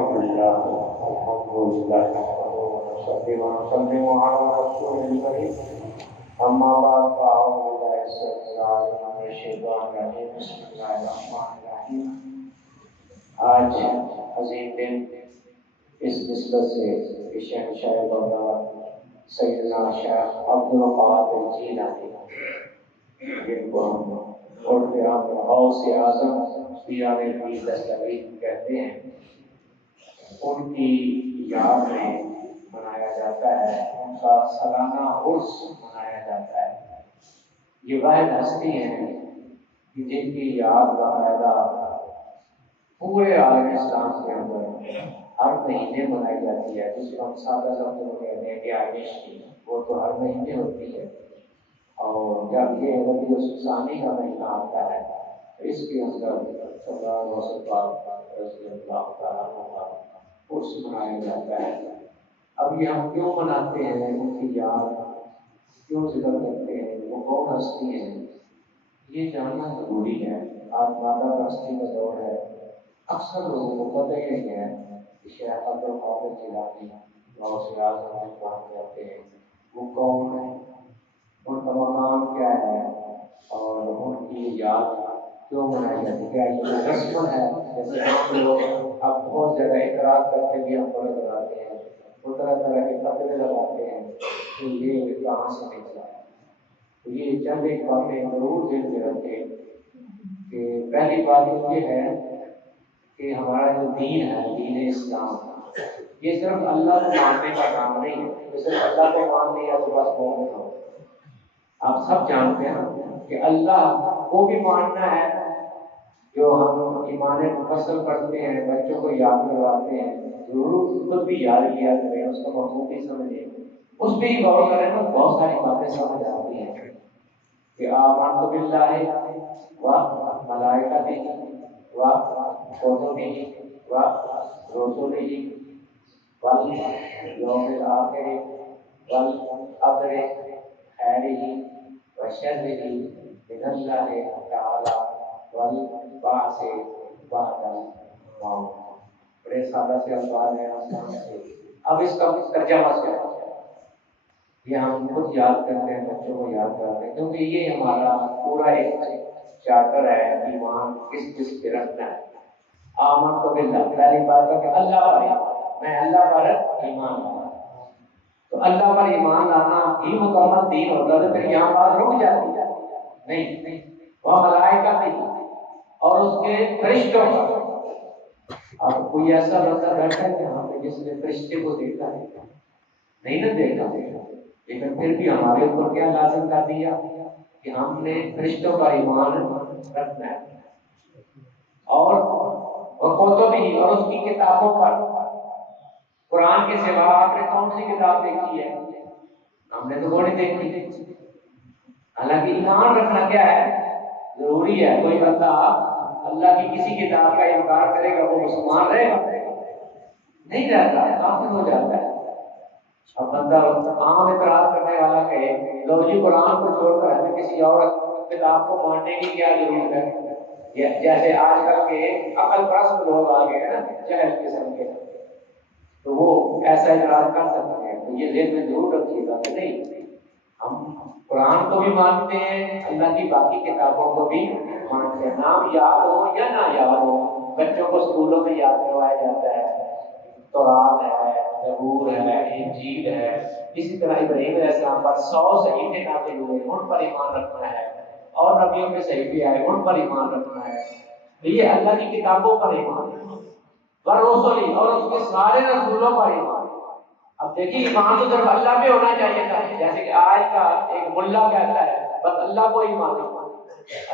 الحمد لله نصلي ونسلم على رسول الكريم أما بعد فأعوذ بالله السميع العليم من الشيطان الرجيم بسم الله الرحمن الرحيم. آج عظیم دن اس نسبت سے شہنشاہ بغداد سیدنا شیخ عبدالقادر جیلانی جن کو ہم عرف عام غوث اعظم پیران پیر دستگیر کہتے ہیں، ان کی یاد میں منایا جاتا ہے، ان کا سالانہ عرس منایا جاتا ہے۔ یہ واحد ہستی ہیں کہ جن کی یاد باقاعدہ پورے عالم اسلام کے اندر ہر مہینے منائی جاتی ہے، جس کو ہم سادہ لفظ میں کہتے ہیں کہ آئش کی، وہ تو ہر مہینے ہوتی ہے۔ اور جب یہ ربیع الثانی کا مہینہ آتا ہے تو اس کے اندر سردار غوث پاک رضی اللہ تعالیٰ عنہ کا عرس منایا جاتا ہے۔ اب یہ ہم کیوں مناتے ہیں، ان کی یاد کیوں ذکر کرتے ہیں، وہ کون ہستی ہیں، یہ جاننا ضروری ہے۔ آج مادہ پرستی کا دور ہے، اکثر لوگوں کو پتہ ہی نہیں ہے کہ شیخ عبدالقادر جیلانی غوث اعظم کو کون کہتے ہیں، وہ کون ہے، ان کا مقام کیا ہے، اور ان کی یاد کیوں منائی جاتی ہے۔ کیا یہ رسم ہے؟ جیسے ہم لوگ اب بہت جگہ اعتراض کرتے بھی ہم کو نظر آتے ہیں، وہ طرح طرح کے قطرے لگاتے ہیں کہ یہ کہاں سے نکلا ہے۔ تو یہ چند ایک باتیں ضرور ذہن میں رکھیں کہ پہلی بات یہ ہے کہ ہمارا جو دین ہے، دین اسلام، یہ صرف اللہ کو ماننے کا کام نہیں ہے کہ صرف اللہ کو مان لیا تو بس مومن ہو۔ آپ سب جانتے ہیں کہ اللہ کو بھی ماننا ہے، جو ہم ایمان مفصل پڑھتے ہیں، بچوں کو یاد کرواتے ہیں، ضرور خود بھی یاد کیا کریں، اس کو مفہوم بھی سمجھیں، اس پہ ہی غور کریں تو بہت ساری باتیں سمجھ آتی ہیں کہ آمنت باللہ و ملائکتہ و کتبہ و رسلہ والیوم الآخر والقدر خیرہ و شرہ من اللہ تعالی والبعث بعد الموت۔ بڑے سادہ سے الفاظ ہیں، آسان سے۔ اب اس کا ترجمہ کیا ہے؟ یہ ہم خود یاد کرتے ہیں، بچوں کو یاد کرتے ہیں، کیونکہ یہ ہمارا پورا ایک چارٹر ہے، ایمان کس چیز پہ رکھنا ہے۔ آمنت باللہ، پہلی بات ہے کہ اللہ پر میں اللہ پر ایمان لانا، تو اللہ پر ایمان لانا ہی مکمل دین ہوتا ہے۔ تو پھر یہاں بات رک جاتی ہے نہیں، وہ ملائکہ نہیں اور اس کے فرشتوں کا۔ اب کوئی ایسا بندہ بیٹھا ہے یہاں پہ جس نے فرشتے کو دیکھا ہے؟ نہیں نہ دیکھا، لیکن پھر بھی ہمارے اوپر کیا لازم کر دیا کہ ہم نے فرشتوں کا ایمان رکھنا ہے، اور کتبہ اور اس کی کتابوں پر۔ قرآن کے سوا آپ نے کون سی کتاب دیکھی ہے؟ ہم نے تو وہ نہیں دیکھی۔ حالانکہ ایمان رکھنا کیا ہے؟ ضروری ہے۔ کوئی بندہ اللہ کی کسی کتاب کا انکار کرے گا وہ مسلمان رہے گا؟ نہیں رہتا، کافر ہو جاتا ہے۔ اب بندہ عام اعتراض کرنے والا کہے لو جی قرآن کو چھوڑ کر ہمیں کسی اور کتاب کو ماننے کی کیا ضرورت ہے؟ جیسے آج کل کے عقل پرست لوگ آ گئے ہیں نا، جہل قسم کے، تو وہ ایسا اعتراض کر سکتے ہیں۔ تو یہ ذہن میں ضرور رکھیے گا کہ نہیں، ہم قرآن کو بھی مانتے ہیں، اللہ کی باقی کتابوں کو بھی مانتے ہیں۔ نام یاد ہو یا نہ یاد ہو، بچوں کو اسکولوں میں یاد کروایا جاتا ہے، تورات ہے، زبور ہے، انجیل ہے، اسی طرح ابراہیم علیہ السلام پر 100 صحیفے نازل ہوئے، ان پر ایمان رکھنا ہے، اور نبیوں کے صحیفے آئے، ان پر ایمان رکھنا ہے۔ تو یہ اللہ کی کتابوں پر ایمان ہے، ورسولی اور اس کے سارے رسولوں پر ایمان۔ اب دیکھیے ایمان تو صرف اللہ پہ ہونا چاہیے تھا، جیسے کہ آج کا ایک ملا کہتا ہے بس اللہ کو ہی مانو۔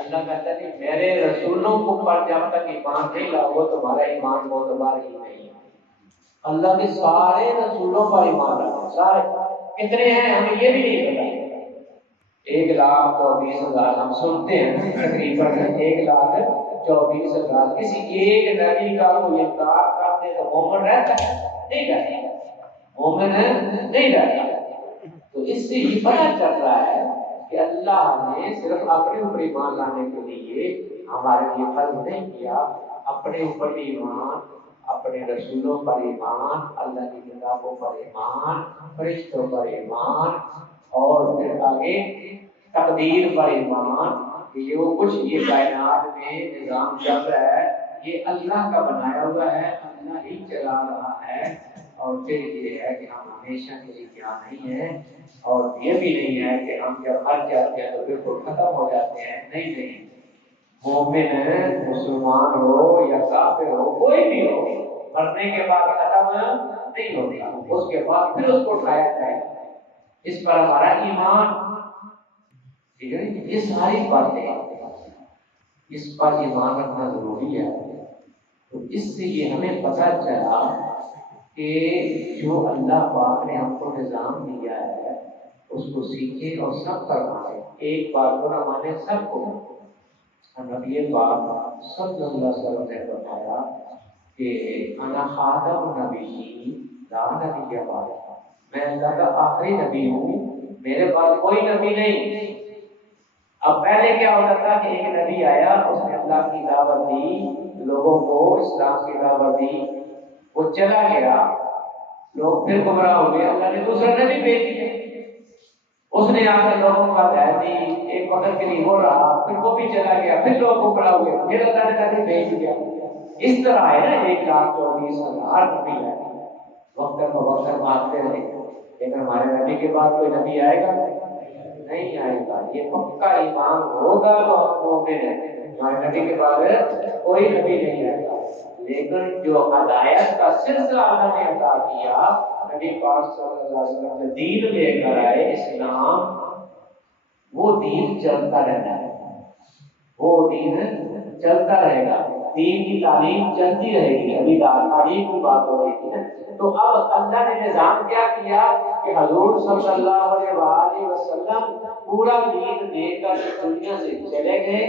اللہ کہتا ہے کہ میرے رسولوں کو پر جب تک ایمان نہیں لاؤ تمہارا ایمان معتبر ہی نہیں ہے۔ اللہ کے سارے رسولوں پر ایمان رکھو، سارے کتنے ہیں ہمیں یہ بھی نہیں پتا۔ 1,24,000 ہم سنتے ہیں تقریباً 1,24,000 کسی ایک نبی کا کوئی انکار کرتے تو مومن رہتا ہے؟ نہیں رہتا، مومن نہیں رہتا۔ تو اس سے یہ پتہ چل رہا ہے کہ اللہ نے صرف اپنے اوپر ایمان لانے کے لیے ہمارے لیے فرض نہیں کیا، اپنے اوپر بھی ایمان اپنے رسولوں پر ایمان، اللہ کی کتابوں پر ایمان، فرشتوں پر ایمان، اور پھر آگے تقدیر پر ایمان کہ جو کچھ یہ کائنات میں نظام چل رہا ہے یہ اللہ کا بنایا ہوا ہے، اللہ ہی چلا رہا ہے، اور پھر یہ ہے کہ ہم ہمیشہ کے لیے کیا نہیں ہیں، اور یہ بھی نہیں ہے کہ ہم جب مر جاتے ہیں تو بالکل ختم ہو جاتے ہیں، نہیں، مومن مسلمان ہو یا کافر ہو کوئی بھی ہو، مرنے کے بعد ختم نہیں ہوتا، اس کے بعد پھر اس کو اٹھایا جائے، اس پر ہمارا ایمان، ٹھیک ہے، یہ ساری باتیں اس پر ایمان رکھنا ضروری ہے۔ تو اس سے یہ ہمیں پتہ چلا کہ جو اللہ پاک نے ہم کو نظام دیا ہے اس کو سیکھیں اور سب پر مانیں، ایک بات کو نہ مانے سب کو۔ نبی پاک صلی اللہ علیہ وسلم نے بتایا کہ انا خاتم النبیین لا نبی بعد، میں اللہ کا آخری نبی ہوں، میرے پاس کوئی نبی نہیں۔ اب پہلے کیا ہوتا تھا کہ ایک نبی آیا، اس نے اللہ کی دعوت دی، لوگوں کو اسلام کی دعوت دی، وہ چلا گیا، لوگ پھر گمراہ ہو گئے، اللہ نے دوسرا نبی بھیج دیا، اس نے آ کر لوگوں کا ہدایت دی، ایک وقت کے لیے ہو رہا، پھر وہ بھی چلا گیا، پھر لوگ گمراہ ہوئے، پھر اللہ نے نبی بھیج دیا۔ اس طرح ہے نا 1,24,000 نبی ہے، وقت فوقت مانتے رہے، لیکن ہمارے نبی کے بعد کوئی نبی آئے گا نہیں آئے گا، یہ پکا ایمان ہوگا تو ہم مومن ہیں، ہمارے نبی کے بعد کوئی نبی نہیں آئے گا، لیکن جو ہدایت کا سلسلہ اللہ نے عطا کیا، نبی پاک صلی اللہ علیہ وسلم نے دین لے کر آئے اسلام، وہ دین چلتا رہنا ہے، وہ دین چلتا رہے گا، دین کی تعلیم چلتی رہے گی۔ ابھی تعلیم کی بات ہو رہی تھی، تو اب اللہ نے نظام کیا کیا کہ حضور صلی اللہ علیہ وسلم پورا دین دے کر دنیا سے چلے گئے،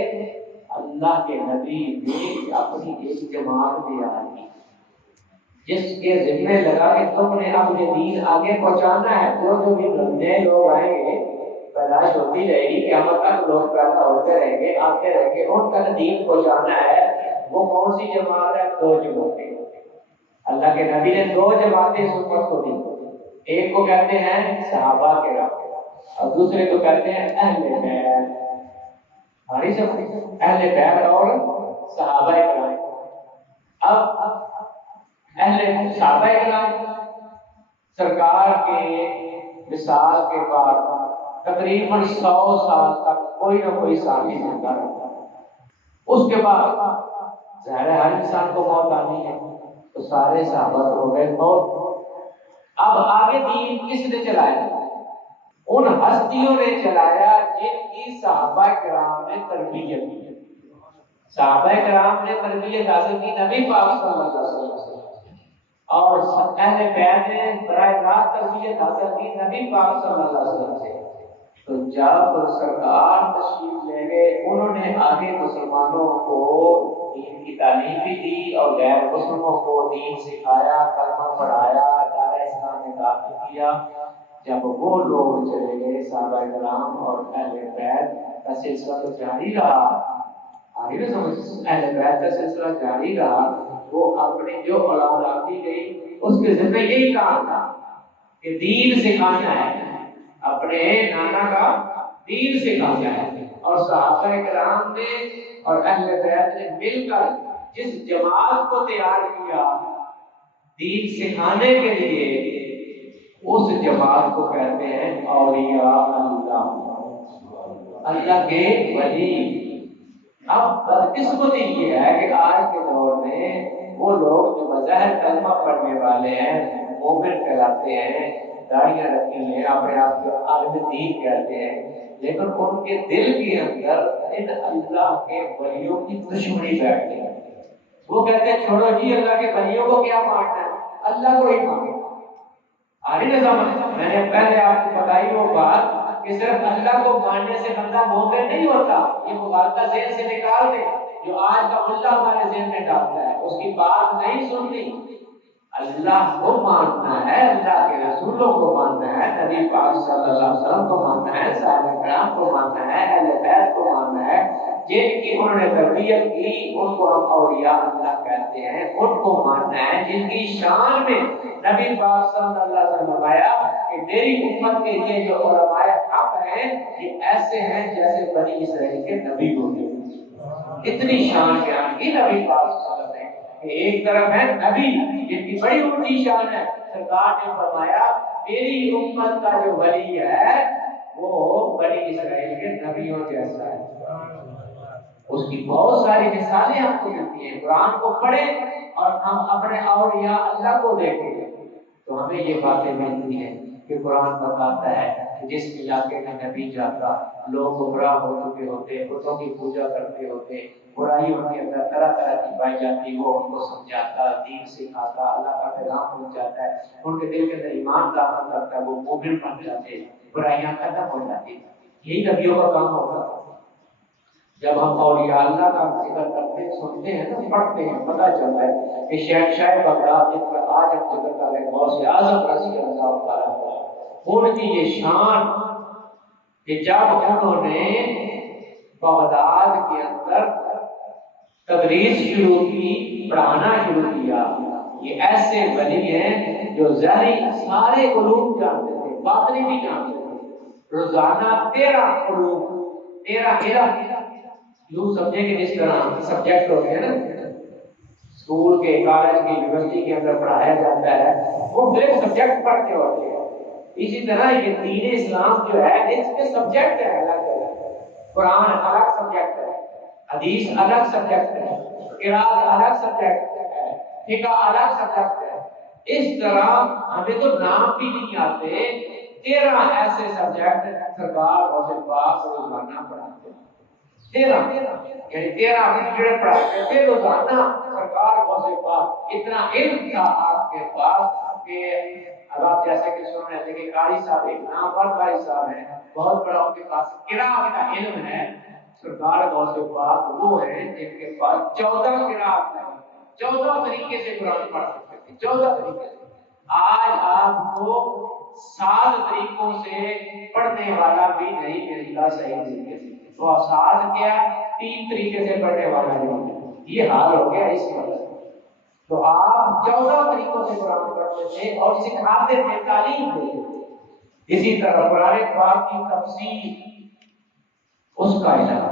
اللہ کے نبی نے اپنی ایک جماعت تیار کی جس کے ذمہ لگا کہ تم نے اپنے دین آگے پہنچانا ہے، جو بھی نئے لوگ آئیں گے، پیدائش ہوتی رہے گی، قیامت تک لوگ پیدا ہوتے رہیں گے، آتے رہیں گے، ان تک دین پہنچانا ہے۔ وہ کون سی جماعت ہے؟ 2 جماعتیں۔ اللہ کے نبی نے 2 جماعتیں اس امت کو دی، ایک کو کہتے ہیں صحابہ کرام اور دوسرے کو کہتے ہیں اہل بیت، ہماری سب اہل بیت اور صحابہ کرام۔ اب اہل صحابہ کرام سرکار کے وصال کے بعد تقریباً 100 سال تک کوئی نہ کوئی صحابی زندہ رہا، اس کے بعد ظاہر ہر انسان کو موت آنی ہے، تو سارے صحابہ ہو گئے موت۔ اب آگے دین کس نے چلایا؟ ان ہستیوں نے چلایا جن کی صحابہ کرام نے تربیت کی، صحابہ کرام نے تربیت حاصل کی نبی پاک صلی اللہ علیہ وسلم سے، اور اہل بیت نے براہ راست تربیت حاصل کی نبی پاک صلی اللہ علیہ وسلم سے۔ تو جب سرکار تشریف لے گئے، انہوں نے آگے مسلمانوں کو دین کی تعلیم بھی دی اور غیر مسلموں کو دین سکھایا، کلمہ پڑھایا، دار اسلام میں داخل کیا۔ جب وہ لوگ چلے گئے، صحابہ کرام اور اہل بیت کا سلسلہ تو جاری رہا، آگے بھی سمجھ، اہل بیت کا سلسلہ جاری رہا، وہ اپنی جو اولاد آتی گئی اس کے ذمہ یہی کام تھا کہ دین سکھانا ہے، اپنے نانا کا دین سکھانا ہے، اور صحابہ کرام نے اور اہل بیت نے مل کر جس جماعت کو تیار کیا دین سکھانے کے لیے، اس جماعت کو کہتے ہیں اولیاء اللہ، اللہ کے ولی۔ اب بدقسمتی یہ ہے کہ آج کے دور میں وہ لوگ جو بظاہر کلمہ پڑھنے والے ہیں، مومن کہلاتے ہیں، داڑیاں رکھی ہیں، اپنے آپ کو عالم دین کہتے ہیں، لیکن ان کے دل کے اندر ان اللہ کے ولیوں کی دشمنی بیٹھ گئی۔ وہ کہتے ہیں چھوڑو جی، اللہ کے ولیوں کو کیا ماننا ہے، اللہ کو ہی مانو۔ آگے نہ سمجھ، میں نے پہلے آپ کو بتائی وہ بات کہ صرف اللہ کو ماننے سے بندہ مومن نہیں ہوتا، یہ مغالطہ ذہن سے نکال دے جو آج کا ملا ہمارے ذہن میں ڈالتا ہے، اس کی بات نہیں سننی۔ اللہ کو ماننا ہے، اللہ کے رسولوں کو ماننا ہے، نبی پاک صلی اللہ علیہ وسلم کو ماننا ہے، صحابہ کرام کو ماننا ہے، اہل بیت کو ماننا ہے، جن کی انہوں نے تربیت کی ان کو ہم اولیاء اللہ کہتے کہتے ہیں ان کو ماننا ہے جن کی شان میں نبی پاک صلی اللہ علیہ وسلم فرمایا کہ میری امت کے لیے جو علماء حق ہیں یہ ایسے ہیں جیسے بنی اسرائیل کے نبی ہوتے ہیں۔ اتنی شان بیان کی نبی پاک صلی اللہ علیہ وسلم نے کہ ایک طرف ہے نبی جن کی بڑی اونچی شان ہے، سرکار نے فرمایا میری امت کا جو ولی ہے وہ بنی اسرائیل کے نبیوں جیسا ہے۔ اس کی بہت ساری مثالیں آپ کو ملتی ہیں۔ قرآن کو پڑھیں اور ہم اپنے اولیاء اللہ کو دیکھیں تو ہمیں یہ باتیں ملتی ہیں کہ قرآن بتاتا ہے کہ جس علاقے میں نبی جاتا لوگ گمراہ ہو چکے ہوتے، بتوں کی پوجا کرتے ہوتے، برائی ان کے اندر طرح طرح کی پائی جاتی، وہ ان کو سمجھاتا، دین سکھاتا، اللہ کا پیغام پہنچاتا ہے، ان کے دل کے اندر ایمان داخل کرتا ہے، وہ مومن بن جاتے، برائیاں ختم ہو جاتی۔ یہی نبیوں کا کام ہوگا۔ جب ہم اولیاء اللہ کا ذکر کرتے ہیں، سنتے ہیں نا، پڑھتے ہیں، پتہ چلتا ہے کہ شہنشاہ بغداد جن کا آج ہم ذکر کر رہے ہیں غوث اعظم رضی اللہ تعالیٰ عنہ، ان کی یہ شان کہ جب انہوں نے بغداد کے اندر تدریس شروع کی، پڑھانا شروع کیا، یہ ایسے ولی ہیں جو ظاہری سارے علوم جانتے تھے، باطنی بھی جانتے تھے۔ روزانہ 13 علوم، 13 علم، یوں سمجھے کہ جس طرح سبجیکٹ ہوتے ہیں نا اسکول کے، کالج کے، یونیورسٹی کے اندر پڑھایا جاتا ہے، وہ مختلف سبجیکٹ پڑھتے ہوتے ہیں۔ اسی طرح یہ دین اسلام جو ہے اس کے سبجیکٹ ہے الگ الگ۔ قرآن الگ سبجیکٹ ہے، حدیث الگ سبجیکٹ ہے، قرآن الگ سبجیکٹ ہے، فقہ الگ سبجیکٹ ہے۔ اس طرح ہمیں تو نام بھی نہیں آتے، 13 ایسے سبجیکٹ سرکار غوث پاک روزانہ پڑھاتے ہیں۔ 13 یعنی 13 پیریڈ پڑھاتے تھے روزانہ سرکار غوث پاک۔ اتنا علم تھا آپ کے پاس کہ اب آپ جیسے کہ سن رہے تھے کہ قاری صاحب ایک نام پر قاری صاحب ہیں، بہت بڑا ان کے پاس قراءت کا علم ہے۔ سرکار غوث پاک وہ ہیں جن کے پاس 14 قراءت ہے، 14 طریقے سے قرآن پڑھ سکتے تھے، 14 طریقے سے۔ آج آپ کو 7 طریقوں سے پڑھنے والا بھی نہیں ملتا صحیح طریقے سے۔ تو آسان کیا 3 طریقے سے پڑھنے والا نہیں، یہ حال ہو گیا اس وقت۔ تو آپ 14 طریقوں سے قرآن پڑھتے تھے اور سکھاتے تھے، تعلیم دیتے تھے۔ اسی طرح قرآن پاک کی تفسیر، اس کا علم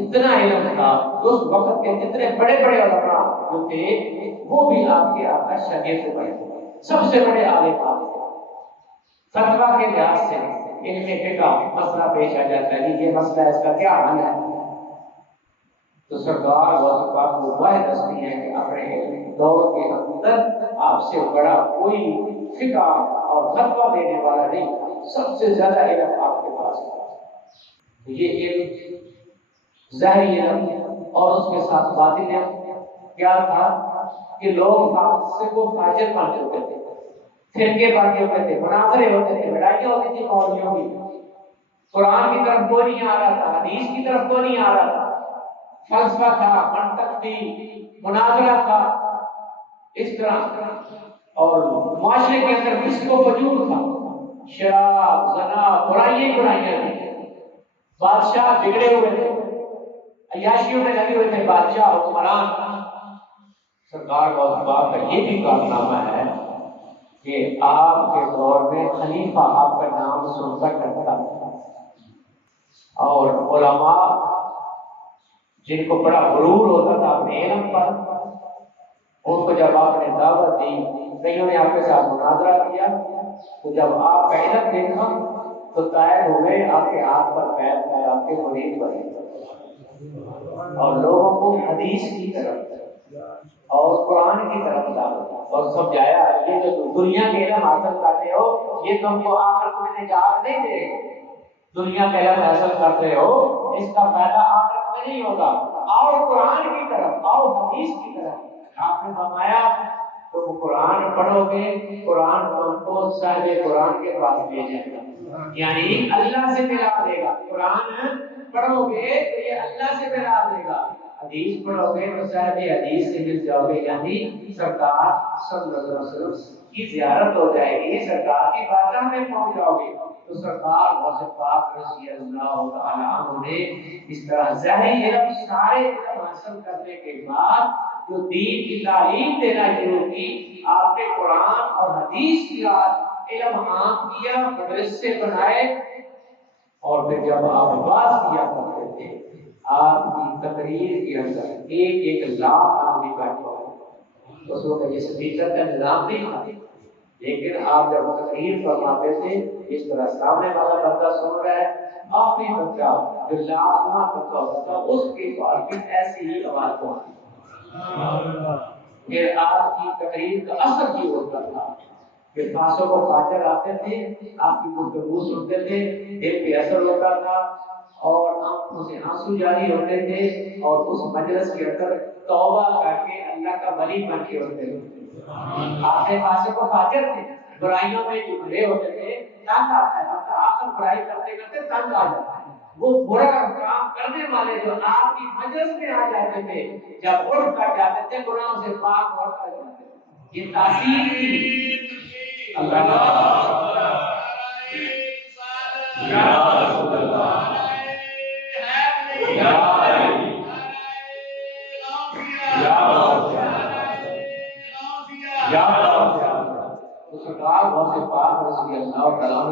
اتنا علم تھا، اس وقت کے جتنے بڑے بڑے علماء جو تھے وہ بھی آپ کے آپ کا شاگرد بنے، سب سے بڑے عالم آپ تھے۔ فتویٰ کے لحاظ سے علم فقہ مسئلہ پیش آ جاتا ہے، یہ مسئلہ اس کا کیا حل ہے، تو سرکار غوث پاک کو واحد ہستی ہے کہ اپنے دور کے اندر آپ سے بڑا کوئی فقہ اور فتویٰ دینے والا نہیں، سب سے زیادہ علم آپ کے پاس ہے۔ یہ علم ظاہری علم اور اس کے ساتھ باطن علم کیا تھا کہ لوگ سے کو فاجر مان چکے تھے، فرقے بن چکے تھے، مناظرے ہوتے تھے، لڑائیاں ہوتی تھی مولویوں کی، قرآن کی طرف کوئی نہیں آ رہا تھا، حدیث کی طرف کوئی نہیں آ رہا تھا، فلسفہ تھا، منطق تھی، مناظرہ تھا، اس طرح۔ اور معاشرے کے اندر فسق و فجور تھا، شراب، زنا، برائیاں تھیں، بادشاہ بگڑے ہوئے تھے، عیاشیوں میں لگے ہوئے تھے بادشاہ حکمران۔ سرکار غوث پاک کا یہ بھی کارنامہ ہے کہ آپ کے دور میں خلیفہ آپ کا نام سن کر ڈرتا تھا، اور علماء جن کو بڑا غرور ہوتا تھا اپنے علم پر، ان کو جب آپ نے دعوت دی، کئیوں نے آپ کے ساتھ مناظرہ کیا، تو جب آپ کا علم دیکھا تو طائر ہو گئے، آپ کے ہاتھ پر پیر پیر آپ کے مرید بنے، اور لوگوں کو حدیث کی طرف اور قرآن کی طرف دعوت اور سمجھایا، یہ جو دنیا کے علم حاصل کرتے ہو یہ تم کو آخرت میں نجات نہیں دے گا، دنیا کا علم حاصل کرتے ہو اس کا فائدہ آخرت میں نہیں ہوگا، آؤ قرآن کی طرف، آؤ حدیث کی طرف۔ آپ نے فرمایا تم قرآن پڑھو گے، قرآن تم کو صاحب قرآن کے پاس لے جائے گا، یعنی اللہ سے ملا دے گا۔ قرآن پڑھو گے تو یہ اللہ سے ملا دے گا، حدیث پڑھو گے تو صاحب حدیث سے مل جاؤ گے، یعنی سرکار صلی اللہ علیہ وسلم کی زیارت ہو جائے گی، سرکار کی بارگاہ میں پہنچ جاؤ گے۔ تو سرکار غوث پاک رضی اللہ تعالی عنہ نے اس طرح ظاہری علم سارے علم حاصل کرنے کے بعد جو دین کی تعلیم دینا شروع کی، آپ نے قرآن اور حدیث کی علم عام کیا، مدرسے بنائے، اور پھر جب آپ باز کیا کرتے تھے آپ کی تقریر کے اندر ایک ایک لاکھ آدمی بیٹھا ہوا، اس وقت یہ سپیکر کا نظام نہیں تھا، لیکن آپ جب تقریر فرماتے تھے اس طرح سامنے والا بندہ سن رہا ہے، آخری بندہ جو لاکھواں بندہ ہوتا تھا اس کے بعد بھی ایسی ہی آواز پہنچتی، پھر آپ کی تقریر کا اثر یہ ہوتا تھا کہ پاسوں کو فاجر آتے تھے، آپ کی گفتگو سنتے تھے، دل پہ اثر ہوتا تھا اور آنکھوں سے آنسو جاری ہوتے تھے، اور اس مجلس کے اندر توبہ کر کے اللہ کا ولی بن کے ہوتے تھے۔ آپ کے پاسوں کو فاجر تھے، برائیوں میں جو بھرے ہوتے تھے، تنگ آتا ہے، آخر برائی کرتے کرتے تنگ آ جاتا ہے، وہ برا کام کرنے والے جو آپ کی مجلس میں آ جاتے تھے، جب اٹھ کر جاتے تھے گناہوں سے پاک ہو کر جاتے تھے۔ یہ تاثیر تھی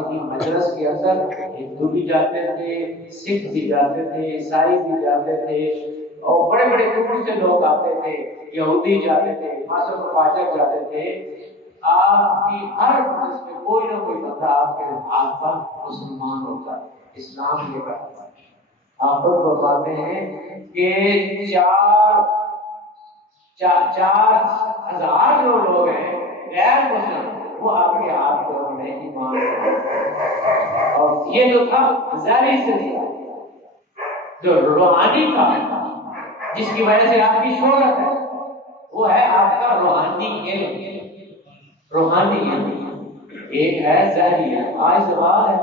کی مجلس کے اندر ہندو بھی جاتے تھے، سکھ بھی جاتے تھے، عیسائی بھی جاتے تھے، اور بڑے بڑے دور سے لوگ آتے تھے، یہودی جاتے تھے، ماسر پاچک جاتے تھے۔ آپ کی ہر مجلس میں کوئی نہ کوئی بندہ آپ کے ہاتھ پر مسلمان ہوتا ہے، اسلام یہ کرتا ہے۔ آپ خود فرماتے ہیں کہ چار ہزار جو لوگ ہیں غیر مسلم وہ آپ کے ہاتھ پر نہیں مان، اور یہ جو تھا ظاہری سلسلہ، جو روحانی تھا جس کی وجہ سے آپ کی شہرت ہے، وہ ہے آپ کا روحانی علم۔ روحانی علم ایک ہے ظاہری علم، آج سوال ہے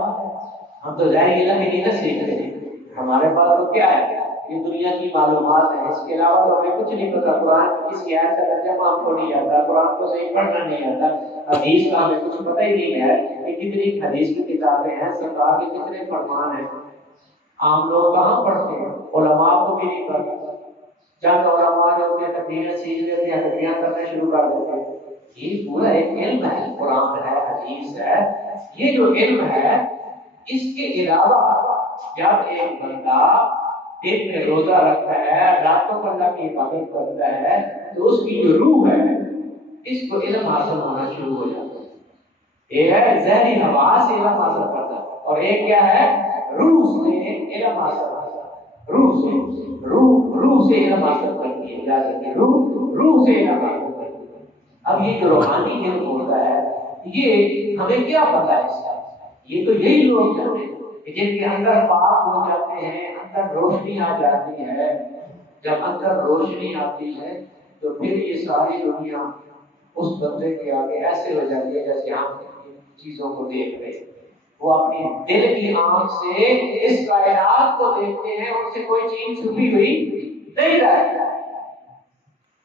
ہم تو ظاہری علم ہی نہیں سیکھ رہے، ہمارے پاس تو کیا ہے، یہ دنیا کی معلومات ہے، اس کے علاوہ تو ہمیں کچھ نہیں پتا، قرآن کسی آیت کا ترجمہ ہم کو نہیں آتا، قرآن کو صحیح پڑھنا نہیں آتا، حدیث کا ہمیں کچھ پتہ ہی نہیں ہے کہ کتنی حدیث کی کتابیں ہیں، سرکار کے کتنے فرمان ہیں، عام لوگ کہاں پڑھتے ہیں، علماء کو بھی نہیں پڑھتے، چند علماء جو ہوتے ہیں تقریریں سیکھ لیتے ہیں، تقریریں کرنے شروع کر دیتے ہیں۔ یہ پورا ایک علم ہے، قرآن ہے، حدیث ہے، یہ جو علم ہے اس کے علاوہ جب ایک بندہ دن میں روزہ رکھتا ہے، راتوں کو اللہ کی عبادت کرتا ہے، تو اس کی جو روح ہے اس کو علم حاصل ہونا شروع ہو جاتا ہے۔ یہ ہے ذہنی حواس سے علم حاصل کرتا ہے، اور ایک کیا ہے، روح سے علم حاصل کرتا ہے، روح سے علم حاصل کرتی ہے، یاد رکھیں، روح سے علم حاصل کرتی ہے۔ اب یہ جو روحانی علم ہوتا ہے یہ ہمیں کیا پتا ہے اس کا، یہ تو یہی لوگ جانتے ہیں کہ جن کے اندر پاک ہو جاتے ہیں، اندر روشنی آ جاتی ہے، جب اندر روشنی آتی ہے تو پھر یہ ساری دنیا اس بندے کے آگے ایسے ہو جاتی ہے جیسے ہم چیزوں کو دیکھ رہے ہیں، وہ اپنی دل کی آنکھ سے اس کائنات کو دیکھتے ہیں، ان سے کوئی چیز چھپی ہوئی نہیں رہتی،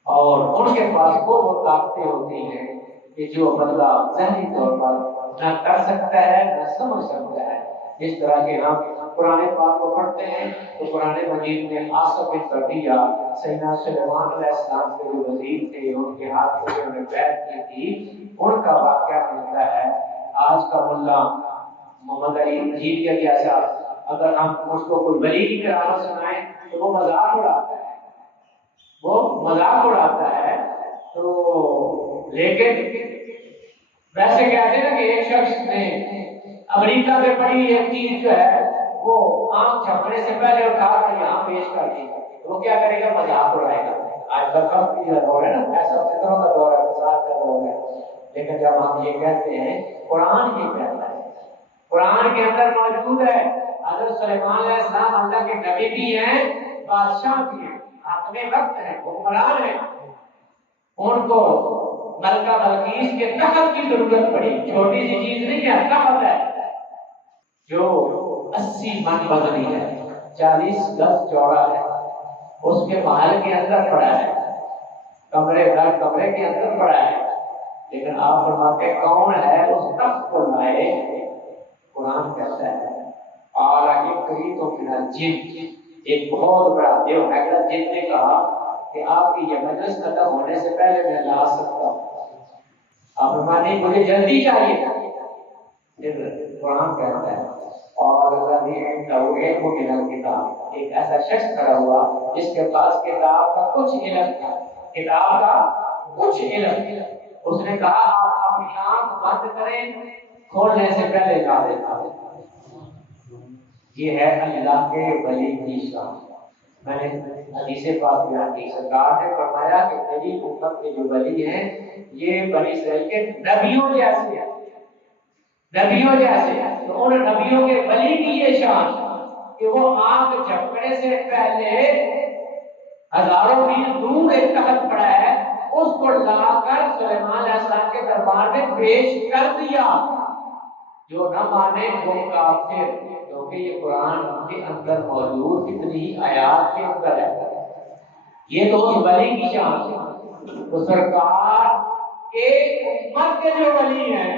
اور ان کے پاس وہ طاقتیں ہوتی ہیں کہ جو بندہ ذہنی طور پر نہ کر سکتا ہے نہ سمجھ سکتا ہے۔ جس طرح کے ہم قرآن پاک کو پڑھتے ہیں تو قرآن مجید میں آصف بن برقیہ سیدنا سلیمان علیہ السلام کے جو وزیر تھے، ان کے ہاتھ کو انہوں نے بیعت کی تھی، ان کا واقعہ ملتا ہے۔ آج کا ملا محمد علی نجیب کے جیسا اگر ہم اس کو کوئی ولی کی کرامت سنائیں تو وہ مذاق اڑاتا ہے، تو لیکن ویسے کہتے ہیں نا کہ ایک شخص نے امریکہ میں پڑی ایک چیز جو ہے وہ آنکھ چھپنے سے پہلے اٹھا کر یہاں پیش کر دی، وہ کیا کرے گا، مذاق اڑائے گا۔ آج برکت کا دور ہے نا، ایسا فطروں کا دور ہے، فساد کا دور ہے، لیکن جب ہم یہ کہتے ہیں قرآن یہ کہتا ہے، قرآن کے اندر موجود ہے حضرت سلیمان علیہ السلام اللہ کے نبی بھی ہیں، بادشاہ بھی ہیں، حاکم وقت ہیں، حکمران ہیں، ان کو ملکہ بلقیس کے تخت کی ضرورت پڑی، چھوٹی سی چیز نہیں ہے، تخت ہے جو 80 من وزنی ہے، 40 گز چوڑا ہے، اس کے محل کے اندر پڑا ہے، کمرے کے اندر پڑا ہے، لیکن آپ فرماتے کون ہے اس تخت کو لائے؟ قرآن کہتا ہے آلہ کی کری تو پھر جن، ایک بہت بڑا دیو ہے، جن نے کہا کہ آپ کی یہ مجلس ختم ہونے سے پہلے میں لا سکتا ہوں، آپ فرماتے ہیں مجھے جلدی چاہیے. پھر قرآن کہتا ہے اور کتاب، ایک ایسا شخص کھڑا ہوا جس کے پاس کتاب کا کچھ علم تھا، کتاب کا کچھ علم. اس نے کہا آپ اپنی آنکھ بند کریں، کھولنے سے پہلے لا دیتا ہوں. یہ ہے اللہ کے ولی کی شان. میں نے حدیث پاک بیان کی، سرکار نے فرمایا کہ میری امت کے جو ولی ہیں یہ بنی اسرائیل کے نبیوں جیسے ہیں، نبیوں جیسے ہیں. تو ان نبیوں کے ولی کی یہ شان کہ وہ آنکھ جھپکنے سے پہلے ہزاروں میل دور ایک تخت پڑا ہے، اس کو لا کر سلیمان علیہ السلام کے دربار میں پیش کر دیا. جو نہ مانے وہ کافر، کیونکہ یہ قرآن کے اندر موجود کتنی ہی آیات کے اندر ہے. یہ تو اس ولی کی شان ہے. تو سرکار کے امت کے جو ولی ہیں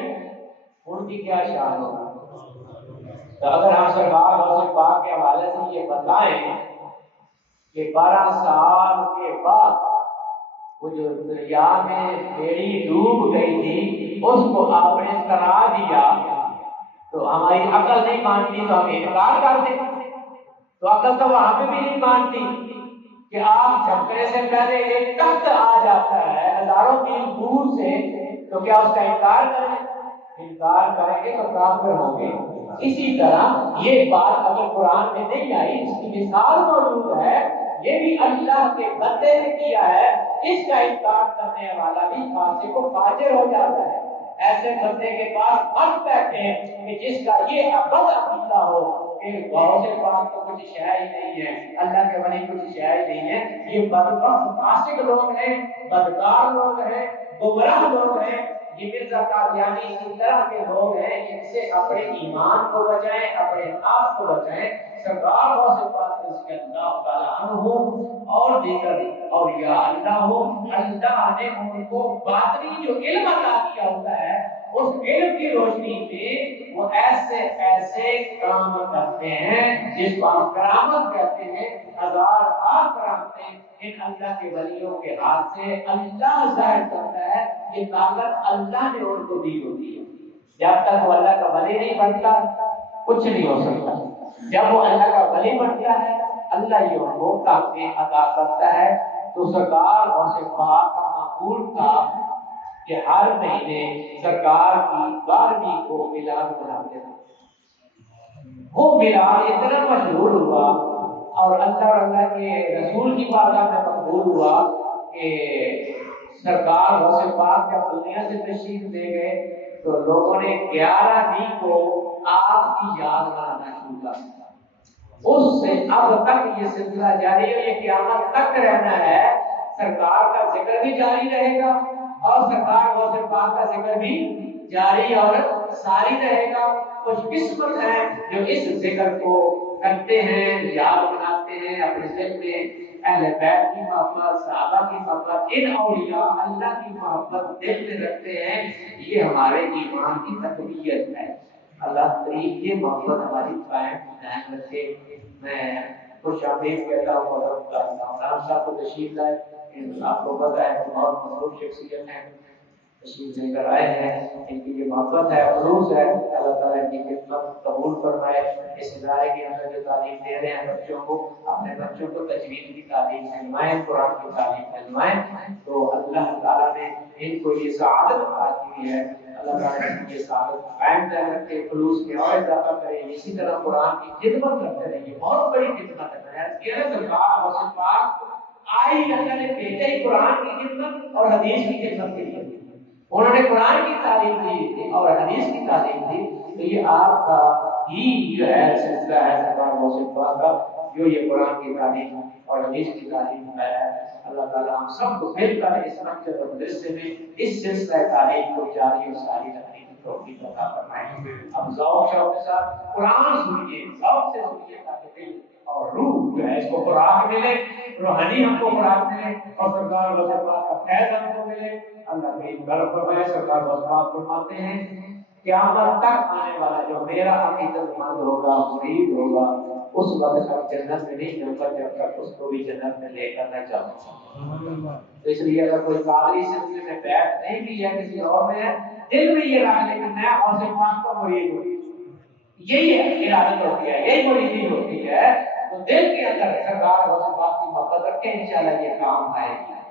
ان کی کیا شان ہوگا. تو اگر ہم سرکار غوث پاک کے حوالے سے یہ بتائیں کہ 12 سال کے بعد وہ جو دریا میں بیڑی ڈوب گئی تھی اس کو آپ نے ترا دیا، تو ہماری عقل نہیں مانتی تو ہم انکار کر دیں. تو عقل تو وہاں پہ بھی نہیں مانتی کہ آپ جھپکنے سے پہلے ایک تخت آ جاتا ہے ہزاروں میل دور سے، تو کیا اس کا انکار کریں؟ انکار کریں گے تو کافر ہوں گے. اسی طرح یہ بات اگر قرآن میں نہیں آئی، اس کی مثال موجود ہے، یہ بھی اللہ کے بندے نے کیا ہے، اس کا انکار کرنے والا بھی فاسق و فاجر ہو جاتا ہے. ایسے بندے کے پاس وقت بیٹھے ہیں کہ جس کا یہ ابد عقیدہ ہو کہ غوث پاک تو کچھ شے ہی نہیں ہے، اللہ کے ولی کچھ شے ہی نہیں ہے. یہ بدبخت فاسق لوگ ہیں، بدکار لوگ ہیں، گمراہ لوگ ہیں. یہ مرزا قادیانی اسی طرح کے لوگ ہیں جن سے اپنے ایمان کو بچائیں، اپنے آپ کو بچائیں. سرکار غوث پاک رضی اللہ تعالی عنہ اور دیگر اولیاء اللہ ہو، اللہ نے ان کو باطنی جو علم عطا کیا ہوتا ہے اس علم کی روشنی میں وہ ایسے ایسے کام کرتے ہیں جس کو ہم کرامت کہتے ہیں. ہزار کرامتیں ان اللہ کے ولیوں کے ہاتھ سے اللہ ظاہر کرتا ہے. یہ طاقت اللہ نے ان کو دی ہوتی ہے. جب تک وہ اللہ کا ولی نہیں بنتا کچھ نہیں ہو سکتا. جب وہ اللہ کا ولی بنتا ہے اللہ یہ ان کو طاقتیں عطا کرتا ہے. تو سرکار غوث پاک کا معمول تھا کہ ہر مہینے سرکار کی 12ویں کو میلاد مناتے تھے. وہ میلاد اتنا مشہور ہوا اور اللہ کے رسول کی بارگاہ میں مقبول ہوا کہ سرکار غوث پاک جب دنیا سے تشریف لے گئے تو لوگوں نے 11ویں کو آپ کی یاد منانا شروع کر دیا. اس سے اب تک یہ سلسلہ جاری ہے، یہ قیامت تک رہنا ہے. سرکار کا ذکر بھی جاری رہے گا اور سرکار غوث پاک کا ذکر بھی جاری اور ساری رہے گا. کچھ قسمت ہیں جو اس ذکر کو کرتے ہیں، یاد مناتے ہیں اپنے دل میں اہل بیت کی محبت، صحابہ کی محبت، ان اولیاء اللہ کی محبت دل میں رکھتے ہیں. یہ ہمارے ایمان کی تقویت ہے. اللہ تعالی یہ محبت ہماری قائم رکھے. میں خوش آمدید کہتا ہوں عمران صاحب کو تشریف لائے. آپ کو پتہ ہے بہت مصروف شخصیت ہے، تشریف لے کر آئے ہیں. ان کی جو محبت ہے خلوص ہے، اللہ تعالیٰ ان کی خدمت قبول فرمائے. اس ادارے کے اندر جو تعلیم دے رہے ہیں بچوں کو، اپنے بچوں کو تجوید کی تعلیم دلوائیں، قرآن کی تعلیم دلوائیں. تو اللہ تعالیٰ نے ان کو یہ سعادت عطا کی ہے. اللہ تعالیٰ نے یہ سعادت قائم رکھے، خلوص میں اور اضافہ کرے. اسی طرح قرآن کی خدمت کرتے رہیے، بہت بڑی خدمت ہے. یہ سرکار غوث پاک آئی اللہ نے بھیجا ہی قرآن کی خدمت اور حدیث کی خدمت کے لیے. انہوں نے قرآن کی تعلیم دی اور حدیث کی تعلیم دی. تو یہ آپ کا ہی جو ہے سلسلہ ہے سرکار غوث پاک کا، جو یہ قرآن کی تعلیم اور حدیث کی تعلیم ہے. اللہ تعالیٰ ہم سب کو مل کر اس مقصد اور مدرسے میں اس سلسلہ تعلیم کو جاری اور ساری تقریب کی توفیق عطا فرمائے. اب ذوق شوق کے ساتھ قرآن سنیے، ذوق سے سنیے تاکہ دل اور روح جو ہے اس کو خوراک ملے، روحانی ہم کو خوراک ملے اور سرکار غوث پاک کا فیض ہم کو ملے. اللہ کے کرم فرمائے. سرکار غوث پاک فرماتے ہیں قیامت تک آنے والا جو میرا عقیدت مند ہوگا، مرید ہوگا، اس وقت ہم جنت میں نہیں جب تک اس کو بھی جنت میں لے کرنا چاہتے ہیں. تو اس لیے اگر کوئی قادری سلسلے میں بیعت نہیں لیا کسی اور میں ہے، دل میں یہ رکھ لے کہ میں غوث پاک کا مرید ہوں، یہی ارادت ہوتی ہے، یہی مریدی ہوتی ہے، تو دل کے اندر سرکار غوث پاک کی محبت رکھے، انشاءاللہ یہ کام آئے گی.